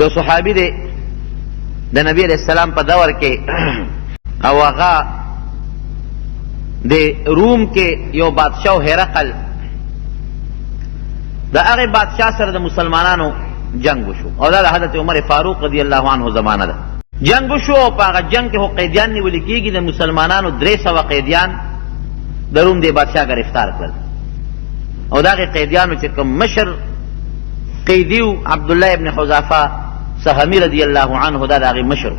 یو صحابي دی د نبی علیہ السلام په دور کې او هغه د روم کې یو بادشاه هرقل، د هغې بادشاه سره د مسلمانانو جنگ وشو او دا د حضرت عمر فاروق رضی الله عنه زمانه ده. جنگ وشو او په هغه جنگ کې خو قیدیان نیول کېږي، د مسلمانانو 300 قیدیان د روم د بادشاه گرفتار کړل او د هغې قیدیانو چې کوم مشر قیدي و عبدالله ابن حذافه سهمي رضی الله عنه دا د هغې مشر و،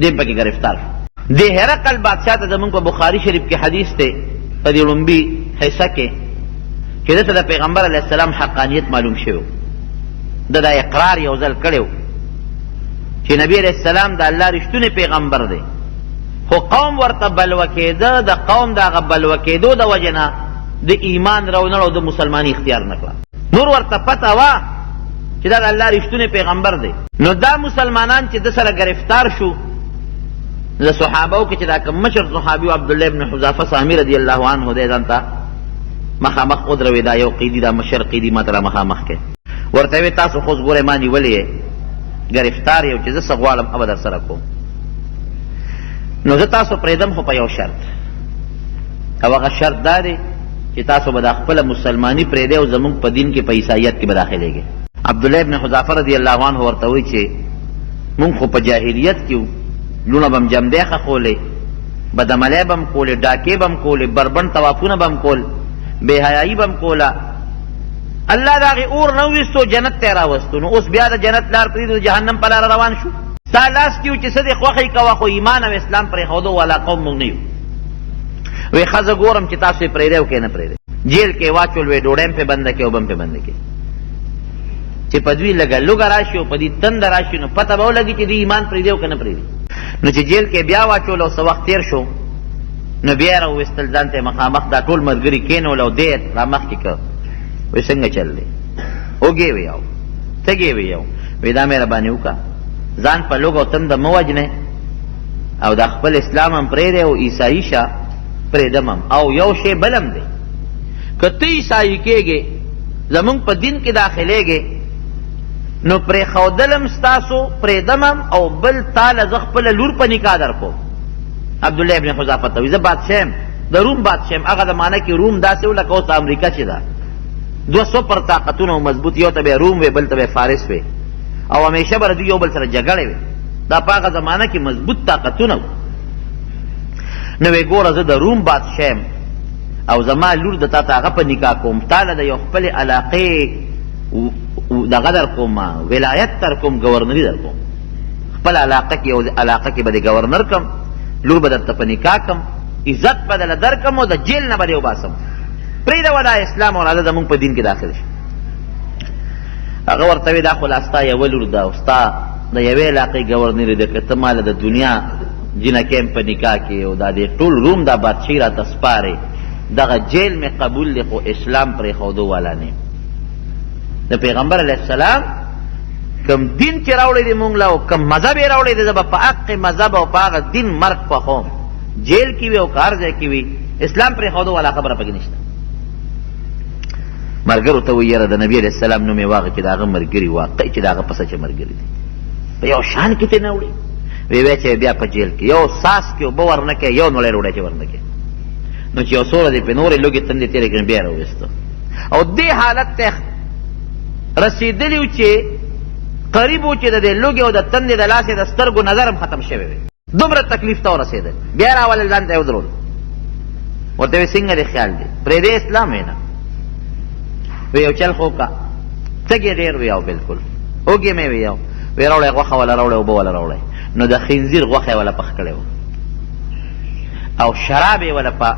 دې پکې گرفتار شو. د هرقل بادشاه ته زمونږ په بخاري شریف کې حدیث دی په دې لومبي حصه کې چې دته د پیغمبر علیه السلام حقانیت معلوم شوی، د دا اقرار یو ځل کړی و چې نبی علیه السلام د الله رښتونی پیغمبر دی، خو قوم ورته بلوه کېده، د قوم د هغه بلوه کېدو د وجې نه د ایمان راونړ او د مسلماني اختیار نه کړه. نور ورته پته وه چې دا د الله رښتونی پیغمبر دی. نو دا مسلمانان چې د سره گرفتار شو د صحابهو کې چې دا کوم مشر صحابي و عبدالله ابن حذافه سهمي رضی الله عنه دی، ځان ته مخامخ ودروي، دا یو قیدي دا مشر قیدي ما ته را مخامخ کې ورته وی تاسو خو ګورئ ما نیولې گرفتار یو چې زه څه غواړم هغه در سره کوم، نو زه تاسو پرېږدم خو په یو شرط، او هغه شرط دا دی چې تاسو به دا خپله مسلماني پرېږدئ او زمونږ په دین کې په عیسایت کې به داخلېږئ. عبدالله ابن حذافه رضی الله عنه ورته وایي چې مونږ خو په جاهلیت کې وو، لونه به م جمدی ښخولې، بدعملۍ به م کولې، ډاکې به م کولې، بربند طوافونه به م کول، بې حیایي به م کوله. الله د هغې اور نه وویستو، جنت ته یې راوستو، نو اوس بیا د جنت لار پرېږدو، د جهنم په لاره روان شو. ستا لاس کې و چې څه دې خوښۍ کوه، خو ایمان او اسلام پرېښودو والا قوم موږ نه یو. وی ښه زه ګورم چې تاسو یې پرېږدئ او که یې نه پرېږدئ. جیل کې واچول، وی ډوډۍ م پې بنده کړې او به م پې بنده کړې چې په دوی لږه لوږه راشي او په دې تنده راشي، نو پته به ولګي چې دوی ایمان پرېږدي او که نه پرېږدي. نو چې جیل کې بیا واچول او څه وخت تېر شو، نو بیا یې راوویستل، ځان ته یې مخامخ دا ټول ملګري کېنول او دی یې را مخکې کړ. وی څنګه چل دی؟ اوږې ویاو، تږې ویاو. وی دا مهرباني وکړه، ځان په لوږ او تنده مه وجنې او دا خپل اسلام هم پرېږدی او عیسایي شه پرېږدم هم. او یو شی بل هم دی، که ته عیسایي کېږې زمونږ په دین کې داخلېږې، نو پرېښودل هم ستاسو، پرېږدم هم، او بل تاله زه خپله لور په نکاح در کوم. عبدالله ابن حذافه ته وایي زه بادشاه یم، د روم بادشاه یم. هغه زمانه کې روم داسې و لکه اوس امریکا چې ده، 200 پر طاقتونه و مضبوط، یو ته به روم وی بل ته به فارس وی، او همیشه به دوی یو بل سره جګړې وي. دا په هغه زمانه کې مضبوط طاقتونه و. نو وی ګوره زه د روم بادشاه یم او زما لور د تا ته هغه په نکاح کوم، تاله د یو خپلې علاقې دغه در کوم، ولایت در کوم، گورنري در کوم، خپل علاقه کې یو علاقه کې به د گورنر کم، لور به درته په نکاح کم، عزت به دله در کم او د جیل نه به دې وباسم. پرېږده ولا اسلام او راځه زمونږ په دین کې داخل شي. هغه ورته وی دا خو لا ستا یوه لور ده او ستا د یوې علاقې گورنر دی، که ته ماله د دنیا جنکۍ م په نکاح کې او دا د ټول روم دا بادشاهي راته سپارې، دغه جیل مې قبول دی خو اسلام پرېښودو والا نه یم. د پیغمبر علیه السلام کم دین چې راوړی دی مونږ له او کم مذهب یې راوړی دی، زه به په حق مذهب او په هغه دین مرګ خوښوم، جیل کې وي او که هر ځای کې وي، اسلام پرېښودو والا خبره پکې نشته. ملګرو ته وایي یاره د نبي علیه السلام نوم یې واخلې چې د هغه ملګري واقعي چې د هغه په سچه ملګري دي، په یو شان کې ترې نه وړي. وی چې بیا په جیل کې یو ساس کې اوبه ورنه کړې، یو نوړی ډوډۍ چې ورنه کړې، نو چې یو څو ورځې پرې نورې لوږې تندې تېرې کړې بیا یې راوویسته. او دې حالت ته رسېدلي و چې قریب و چې د دې لوږې او د تندې د لاسې د سترګو نظر هم ختم شوی وی، دومره تکلیف ته ورسېدل. بیا یې راولل ځان ته یې ودرول، ورته وی څنګه دې خیال دی؟ پرېږدې اسلام وی نه. وی یو چل خو وکړه، تږې ډېر ویاو، بلکل اوږې مې ویاو. وی راوړی غوښه وله راوړی، اوبه وله راوړی. نو د خنزیر غوښه یې وله پخ کړی و او شراب یې وله په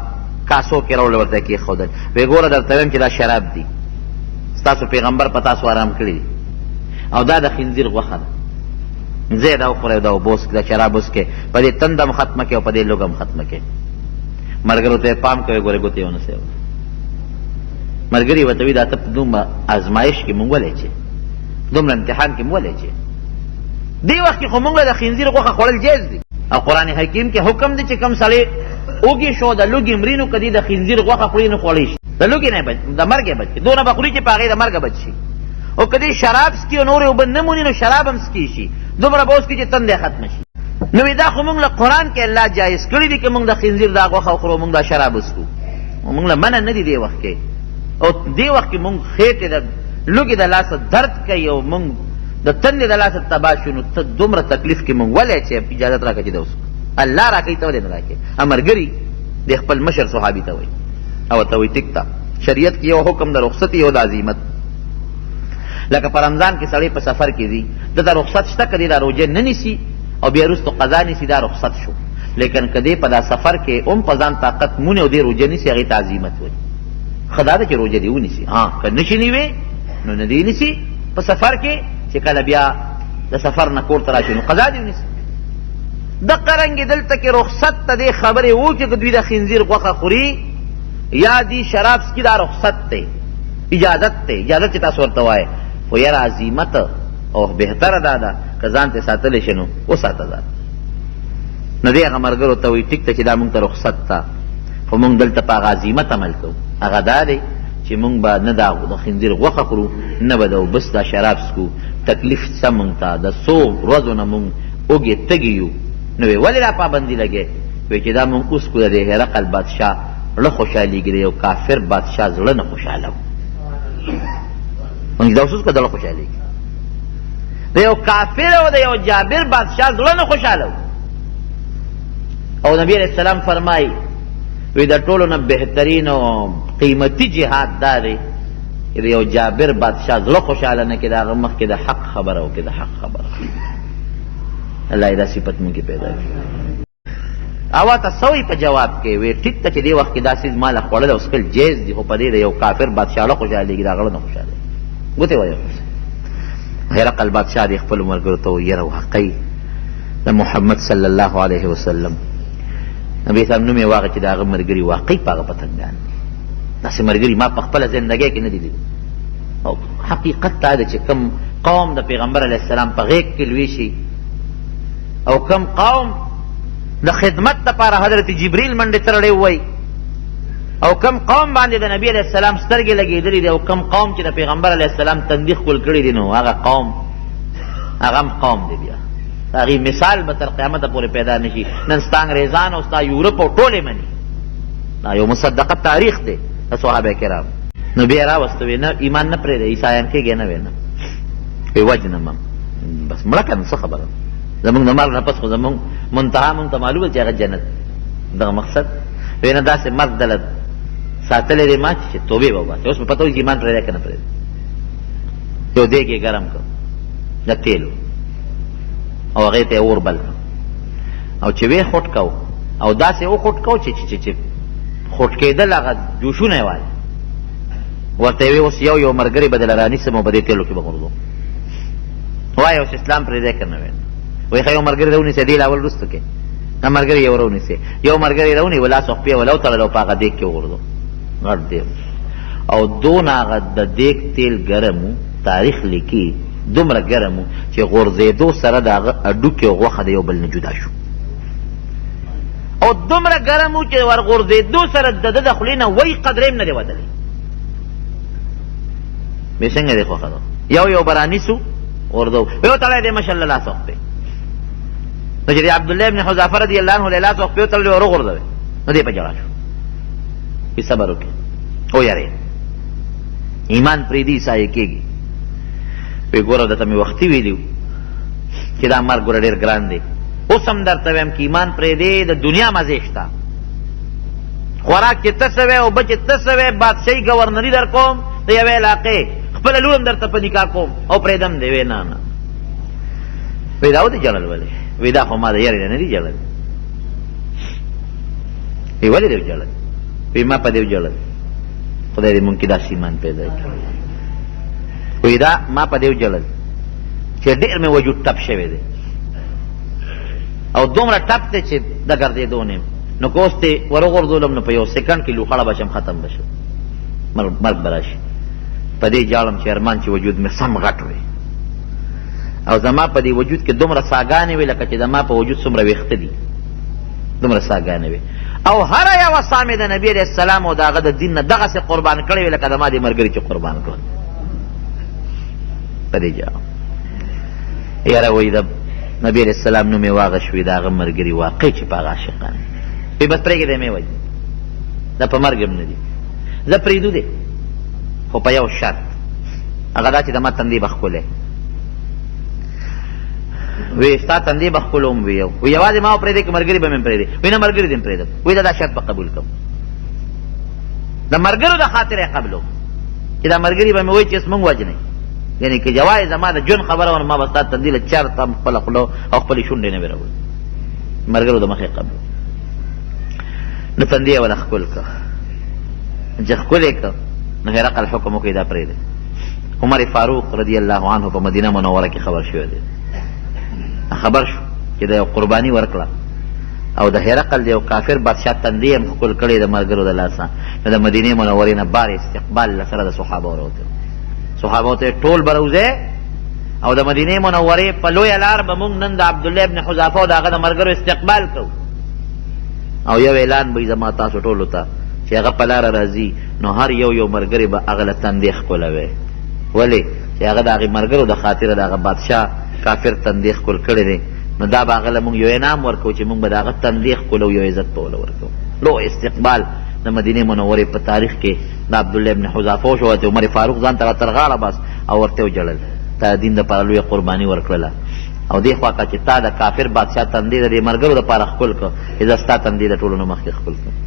کاسو کې راوړی، ورته یې کېښودل. وی ګوره درته ویم چې دا شراب دي، ستاسو پیغمبر په تاسو آرام کړي دي، او دا د خنزیر غوښه ده، زه یې دا وخورئ، دا اوبه وڅکئ، دا شراب وڅکئ، په دې تنده هم ختمه کړئ او په دې لوږه هم ختمه کړئ. ملګرو ته یې پام کوئ، ګورئ ګوتې یې ونیسئ. ملګري ورته وایي دا ته په دومره ازمایش کې مونږ ولې چې دومره امتحان کې مونږ ولې چې دې وخت کې خو مونږ د خنزیر غوښه خوړل جایز دي، او قرآن حکیم کې حکم دی چې کم سړی اوږې شو د لوږې مري، نو که دې د خنزیر غوښه خوري نو خوړی شي، د لوږې نه د مرګ یې بچ کړي، دونه به خوري چې په هغې د مرګه بچ شي. او که دې شراب سکي او نورې اوبه نه موني نو شراب هم سکي شي، دومره به وڅکي چې تندې ختمه شي. نو دا خو مونږ له قرآن کې الله جایز کړي دي که مونږ د خنزیر دا غوښه وخورو، مونږ دا شراب وڅکو، مونږ له منع نه دي دې وخت کې. او دې وخت کې مونږ خېټې د لوږې د لاسه درد کوي او مونږ د تندې د لاسه تباه شو، نو ته دومره تکلیف کې مونږ ولې چې اجازت راکړه چې دا وڅکو؟ الله راکوي ته ولې نه راکوي؟ ملګري د خپل مشر صحابي ته وایي او ته وایي ټیک ته شریعت کې یو حکم د رخصت یو د عزیمت. لکه په رمضان کې سړی په سفر کې ځي، د دا رخصت شته که دی دا روژه نه نیسي او بیا وروسته قضا نیسي، دا رخصت شو. لیکن که دی په دا سفر کې هم په ځان طاقت مونې او دی روژه نیسي، هغې ته عزیمت وایي. ښه دا ده چې روژه دې ونیسي، که نشي نیوې نو نه دې نیسي په سفر کې، چې کله بیا د سفر نه کور ته راشي نو قضا دې ونیسي. دقه رنګې دلته کې رخصت ته دې خبرې وو چې که دوی د خنزیر غوښه خوري یا دی شراب سکي، دا رخصت دی، اجازت دی، اجازت چې تاسو ورته وایې. خو یاره عزیمت او بهتره دا ده که ځان ته ساتلی شي نو وساته ځان. نو دې هغه ملګرو ته وایي ټیک ته چې دا مونږ ته رخصت ته، خو مونږ دلته په هغه عزیمت عمل کوو. هغه دا دی چې مونږ به نه د خنزیر غوښه خورو، نه به د اوبس دا شراب سکو. تکلیف څه مونږ ته د څو ورځو نه مونږ اوږې تږي یو. نو وی ولې را پابندي لګې؟ وی چې دا مونږ اوس کو د هرقل بادشاه زړه خوشحالېږي، د یو کافر بادشاه زړه نه خوشحاله و. مونږ دا اوس کو د زړه خوشحالېږي، د یو کافر او د یو جابر بادشاه زړه نه خوشحاله و. او نبی علیہ السلام فرمایي وی د ټولو نه بهترین او قیمتي جهاد دا دی چې د یو جابر بادشاه زړه خوشحاله نه کړي، د هغه مخکې د حق خبره وکړي، د حق خبره. الله دا صفت مونږ کې پیدا کړي. اوا ته سوی په جواب کې وی ټیک ته چې دې وخت کې دا څیز ماله خوړل او څښل جایز دي، خو په دې د یو کافر بادشاه له خوشحالېږي، د هغه نه خوشحالېږي. ګوتې وایه هرقل بادشاه دې خپلو ملګرو ته ویې یره واقعي د محمد صلی الله علیه وسلم نبي صاحب نوم یې واغه چې د هغه ملګري واقعي په هغه پتنګان دي. داسې ملګري ما په خپله زندګۍ کې نه دي لیدلي. او حقیقت دا ده چې کوم قوم د پیغمبر علیه السلام په غیږ کې لوی شي او کم قوم د خدمت دپاره حضرت جبریل منډې ترړې ووایي او کم قوم باندې د نبی علیه السلام سترګې لګېدلې دي او کم قوم چې د پیغمبر علیه السلام تندي ښکل کړي دي، نو هغه قوم هغه هم قوم دی. بیا هغې مثال به تر قیامته پورې پیدا نه شي. نن ستا انګریزان او ستا یورپ او ټولې مني، دا یو مصدقه تاریخ دی د صحابه کرام. نو بیا یې راوسته وی نه ایمان نه پرېږدئ، عیسایان کېږئ نه وی نه وی وجنم بس مړه که څه خبره زمونږ د مرګ نه پس خو زمونږ منتها مونږ ته معلومه چې هغه جنت دغه مقصد. وی نه داسې مرګ دله ساتلی دی ما چې توبې به وباسي. اوس مې پته وي چې ایمان پرېږدی که نه پرېږدي. یو دیګ یې ګرم کړ د تیلو او هغې ته یې اور بل کړ او چې ویې خوټ کو او داسې وخوټ کو چې خوټ کېدل هغه جوشونه یې وایي. ورته یې وی اوس یو ملګري به دله رانیسم او په دې تیلو کې به غورځوم. وایه اوس اسلام پرېږدی که نه؟ وایي ښه یو ملګري راونیسئ دې لاول وروسته کې دا ملګري یې ورونیسئ. یو ملګري یې رونیو لاس او خپې یې ولو تړل او په هغه دیګ کې وغورځو غټ دیګ او دونه هغه د دیګ تیل ګرم و، تاریخ لیکي دومره ګرم و چې غورځېدو سره د هغه هډوکې او غوښه د یو بل نه جدا شو. او دومره ګرم و چې ور غورځېدو سره د ده د خولې نه وی قدرې هم نه دی وتلی. بې څنګه دی خوښه ده یو به رانیسو غورځو یو تړی دی مشر له لاس وخپې. نو چې د عبدالله ابن حذافه رضی الله عنه له لاس وخپې وتړلی ور وغورځوی نو دی په ژړا شو. وي صبر وکړې ویرې ایمان پرېږدي عیسایي کېږي. وی ګوره درته مې وختي ویلي چې دا مرګ ګوره ډېر ګران دی. اوس هم درته وایم که ایمان پرېږدې د دنیا مزې شته، خوراک چې ته سوی اوبه چې ته سوی، بادشاهي ګورنري در کوم د یوې علاقې، خپله لور هم درته په نکاح کوم او پرېږدم دی. وی نه نه. وی دا ودې ژړل ولې؟ وی دا خو ما د یارې نه دي ژړل. وی ولې دې وژړل؟ وی ما په دې وژړل خدای دې مونږ کې داسې ایمان پیدا کړي. وی دا ما په دې وژړل چې ډېر مې وجود ټپ شوی دی او دومره ټپ دی چې د ګرځېدو نه یم. نو که اوس دې ور وغورځولم نو په یو سیکنډ کې لوخړه به شم، ختم به شم، مرګ به راشي. په دې ژاړم چې ارمان چې وجود مې سم غټ وی او زما په دې وجود کې دومره ساګانې وي لکه چې زما په وجود څومره ویښته دي، دومره ساګانې وي. او هره یوه ساه مې د نبي علیه السلام او د هغه د دین نه دغسې قربان کړې وي لکه زما دې ملګري چې قربان کړل. په دې جواب یاره وایي د نبي علیه السلام نوم یې واغشوي د هغه ملګري واقع چې په هغه عاشقان وي بس پرېږدی مې وایي دا په مرګ هم نه دي زه پرېږدو دی خو په یو شرط هغه دا چې د ما تندی به ښکلی وی ستا تندی به ښکلوم وي یوازې ما پرېږدی که ملګري به مې پرېږدي وی نه ملګري دې م پرېږدم وی دا شرط به قبول کوم د ملګرو د خاطر یې قبلوم چې دا ملګري به مې وایي چې موږ وجنئ یعنی که جوای زما د ژوند خبره وه نو ما به ستا تندي له چرته خپله خوله او خپلې شونډې نه وې راوړي ملګرو د مخې قبلو نو تندي یې وله ښکل که چې ښکلې که نو هرقل حکم وکړي دا پرېږدي عمر فاروق رضی الله عنه په مدینه منوره کې خبر شوی دی خبر شو چې د یو قرباني ورکړه او د هرقل د یو کافر بادشاه تندی یې ښکل کړی د ملګرو د لاسه نو د مدینې منورې نه بار استقبال له سره د صحابه وروته صحابه ته ټول به روځې او د مدینې منورې په لویه لار به موږ نن د عبدالله ابن حذافه او د هغه د ملګرو استقبال کوو او یو اعلان به زما تاسو ټولو ته چې هغه په لاره راځي نو هر یو ملګري به هغه له تندې ښکلوي ولې چې هغه د هغې ملګرو د خاطره د هغه بادشاه کافر تندې ښکل کړی دی نو دا به هغه له موږ یو انعام ورکوو چې موږ به د هغه تندې ښکلو یو عزت به وله ورکوو لوی استقبال د مدینې منورې په تاریخ کې د عبدالله ابن حذافه وشو چې عمر فاروق ځان ته تر غاړه بس او ورته وجړل تا دین دپاره لویه قرباني ورکړله او دې خوا که چې تا د کافر بادشاه تندې د دې ملګرو دپاره ښکل کړه زه ستا تندې د ټولو نه مخکې ښکل کړم